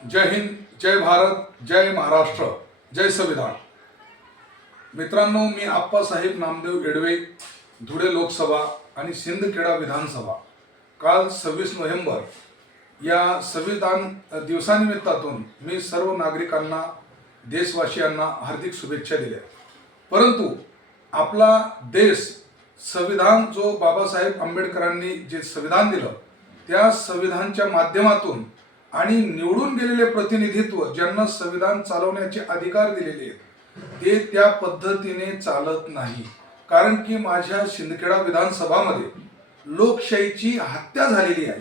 जय हिंद, जय भारत, जय महाराष्ट्र, जय संविधान. मित्रांनो, मी आप्पासाहेब नामदेव येडवे, धुळे लोकसभा आणि सिंदखेडा विधानसभा. काल 26 नोव्हेंबर या संविधान दिवसानिमित्तातून मी सर्व नागरिकांना, देशवासियांना हार्दिक शुभेच्छा दिल्या. परंतु आपला देश संविधान जो बाबासाहेब आंबेडकरांनी जे संविधान दिलं त्या संविधानच्या माध्यमातून आणि निवडून गेलेले प्रतिनिधित्व ज्यांना संविधान चालवण्याचे अधिकार दिलेले आहेत ते त्या पद्धतीने चालत नाही. कारण की माझ्या सिंदखेडा विधानसभामध्ये लोकशाहीची हत्या झालेली आहे.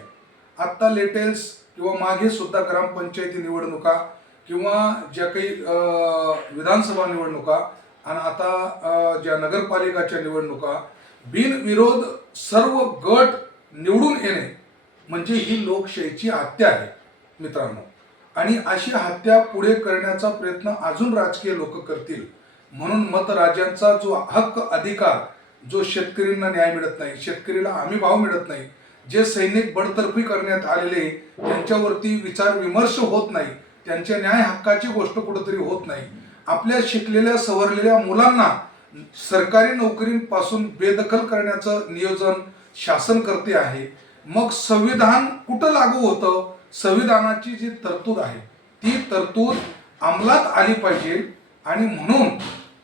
आत्ता लेटेस्ट किंवा मागे सुद्धा ग्रामपंचायती निवडणुका किंवा ज्या काही विधानसभा निवडणुका आणि आता ज्या नगरपालिकाच्या निवडणुका बिनविरोध सर्व गट निवडून येणे म्हणजे ही लोकशाहीची हत्या आहे मित्रांनो. आणि अशी हत्या पुढे करण्याचा प्रयत्न अजून राजकीय लोक करतील. म्हणून मतराजांचा जो हक्क अधिकार, जो शेतकऱ्यांना न्याय मिळत नाही, शेतकरीला हमी भाव मिळत नाही, जे सैनिक बडतर्फी करण्यात आलेले त्यांच्यावरती विचार विमर्श होत नाही, त्यांच्या न्याय हक्काची गोष्ट कुठेतरी होत नाही, आपल्या शिकलेल्या सवरलेल्या मुलांना सरकारी नोकरीपासून बेदखल करण्याचं नियोजन शासन करते आहे. मग संविधान कुठं लागू होतं? संविधानाची जी तरतूद आहे ती तरतूद अंमलात आली पाहिजे. आणि म्हणून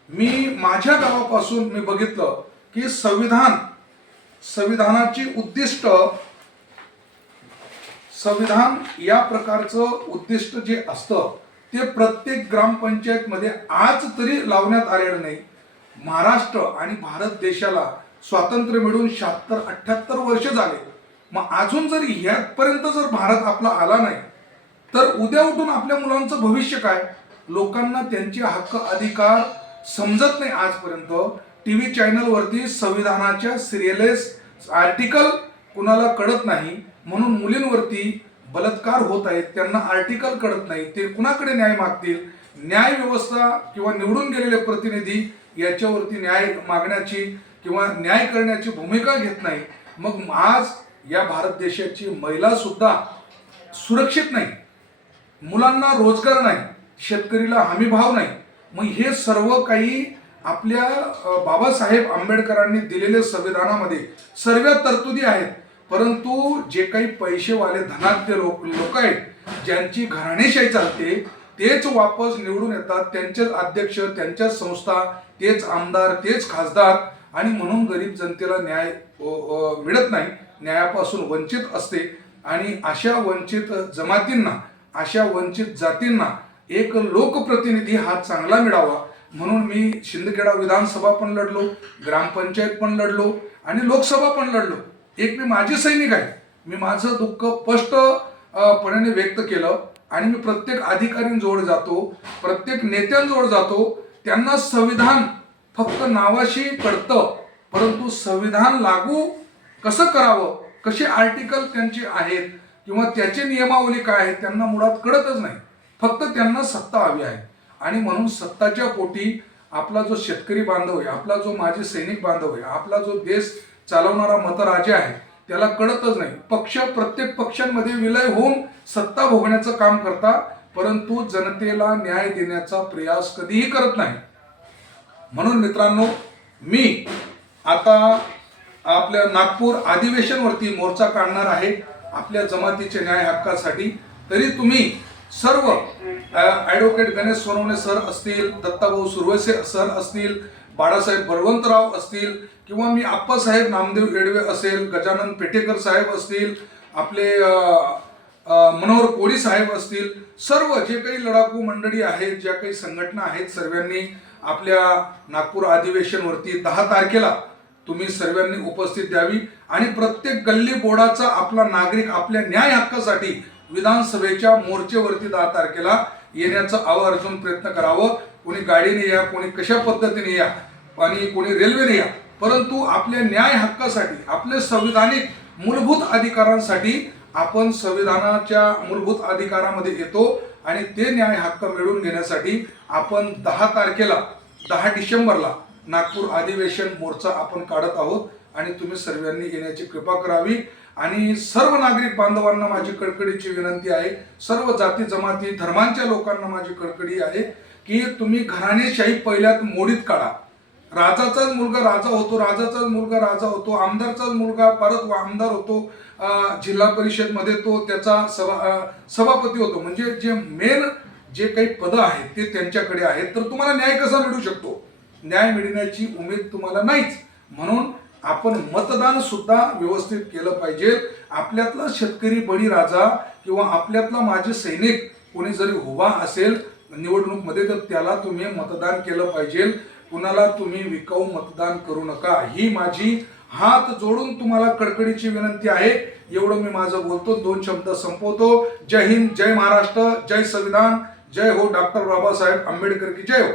मी माझ्या गावापासून मी बघितलं की संविधानाची उद्दिष्ट, संविधान या प्रकारचं उद्दिष्ट जे असतं ते प्रत्येक ग्रामपंचायत मध्ये आज तरी लावण्यात आलेलं नाही. महाराष्ट्र आणि भारत देशाला स्वातंत्र्य मिळून 76-78 वर्ष झाले. मग अजून जर ह्यापर्यंत जर भारत आपला आला नाही तर उद्या उठून आपल्या मुलांचं भविष्य काय? लोकांना त्यांचे हक्क अधिकार समजत नाही. आजपर्यंत टीव्ही चॅनलवरती संविधानाच्या सिरियलेस आर्टिकल कुणाला कळत नाही, म्हणून मुलींवरती बलात्कार होत आहेत, त्यांना आर्टिकल कळत नाही, ते कुणाकडे न्याय मागतील? न्याय व्यवस्था किंवा निवडून गेलेले प्रतिनिधी याच्यावरती न्याय मागण्याची किंवा न्याय करण्याची भूमिका घेत नाही. मग आज या भारत देशाची महिला सुद्धा सुरक्षित नाही, मुलांना रोजगार नाही, शेतकरीला हमी भाव नाही. मग हे सर्व काही आपल्या बाबासाहेब आंबेडकरांनी दिलेल्या संविधानामध्ये सर्व तरतुदी आहेत. परंतु जे काही पैसेवाले धनाढ्य लोक आहेत, ज्यांची घराणेशाही चालते, तेच वापस निवडून येतात, त्यांचेच अध्यक्ष, त्यांच्याच संस्था, तेच आमदार, तेच खासदार. आणि म्हणून गरीब जनतेला न्याय मिळत नाही, न्यायापासून वंचित असते. आणि अशा वंचित जमातींना, अशा वंचित जातींना एक लोकप्रतिनिधी हा चांगला मिळावा म्हणून मी सिंदखेडा विधानसभा पण लढलो, ग्रामपंचायत पण लढलो आणि लोकसभा पण लढलो. एक मी माझी सैनिक आहे. मी माझं दुःख स्पष्टपणे व्यक्त केलं आणि मी प्रत्येक अधिकाऱ्यांजवळ जातो, प्रत्येक नेत्यांजवळ जातो. त्यांना संविधान फक्त नावाशी कळतं, परंतु संविधान लागू कसं करावं, कसे आर्टिकल त्यांचे आहेत किंवा त्याचे नियमावली काय आहेत त्यांना मुळात कळतच नाही. फक्त त्यांना सत्ता हवी आहे. आणि म्हणून सत्ताच्या पोटी आपला जो शेतकरी बांधव आहे, आपला जो माजी सैनिक बांधव आहे, आपला जो देश चालवणारा मतराजा आहे त्याला कळतच नाही. प्रत्येक पक्षांमध्ये विलय होऊन सत्ता भोगण्याचं काम करता, परंतु जनतेला न्याय देण्याचा प्रयास कधीही करत नाही. म्हणून मित्रांनो, मी आता आपल्या नागपूर अधिवेशनवरती मोर्चा काढणार आहे आपल्या जमातीच्या न्याय हक्कासाठी. तरी तुम्ही सर्व ॲडव्होकेट गणेश सोनवणे सर असतील, दत्ताभाऊ सुरवसे सर असतील, बाळासाहेब बळवंतराव असतील किंवा मी आप्पासाहेब नामदेव येडवे असेल, गजानन पेटेकर साहेब असतील, आपले मनोहर कोळी साहेब असतील, सर्व जे काही लढाकू मंडळी आहेत, ज्या काही संघटना आहेत, सर्वांनी आपल्या नागपूर अधिवेशनवरती 10 तारखेला तुम्ही सर्वांनी उपस्थित द्यावी. आणि प्रत्येक गल्ली बोर्डाचा आपला नागरिक आपल्या न्याय हक्कासाठी विधानसभेच्या मोर्चेवरती 10 तारखेला येण्याचा आवर्जून प्रयत्न करावं. कोणी गाडीने या, कोणी कशा पद्धतीने या आणि कोणी रेल्वेने या, परंतु आपल्या न्याय हक्कासाठी, आपले संविधानिक मूलभूत अधिकारांसाठी आपण संविधानाच्या मूलभूत अधिकारामध्ये येतो. आणि ते न्याय हक्क मिळवून घेण्यासाठी आपण 10 तारखेला, 10 डिसेंबरला नागपूर अधिवेशन मोर्चा आपण काढत आहोत. आणि तुम्ही सर्वांनी येण्याची कृपा करावी. आणि सर्व नागरिक बांधवांना माझी कळकळीची विनंती आहे, सर्व जाती जमाती धर्मांच्या लोकांना माझी कळकळी आहे की तुम्ही घराणेशाही पहिल्यात मोडीत काढा. राजाचाच मुलगा राजा होतो, राजाचाच मुलगा राजा होतो, आमदारचाच मुलगा परत आमदार होतो, जिल्हा परिषदमध्ये तो त्याचा सभापती होतो. म्हणजे जे मेन जे काही पद आहेत ते त्यांच्याकडे आहेत. तर तुम्हाला न्याय कसा मिळू शकतो? न्याय मिळण्याची उमेद तुम्हाला नाहीच. म्हणून आपण मतदान सुद्धा व्यवस्थित केलं पाहिजे. आपल्यातला शेतकरी बळीराजा किंवा आपल्यातला माजी सैनिक कोणी जरी उभा असेल निवडणूकमध्ये तर त्याला तुम्ही मतदान केलं पाहिजे. कुणाला तुम्ही विकाऊ मतदान करू नका, ही माझी हात जोडून तुम्हाला कळकळीची विनंती आहे. एवढं मी माझं बोलतो, 2 शब्द संपवतो. जय हिंद, जय महाराष्ट्र, जय संविधान, जय हो डॉक्टर बाबासाहेब आंबेडकर की जय हो.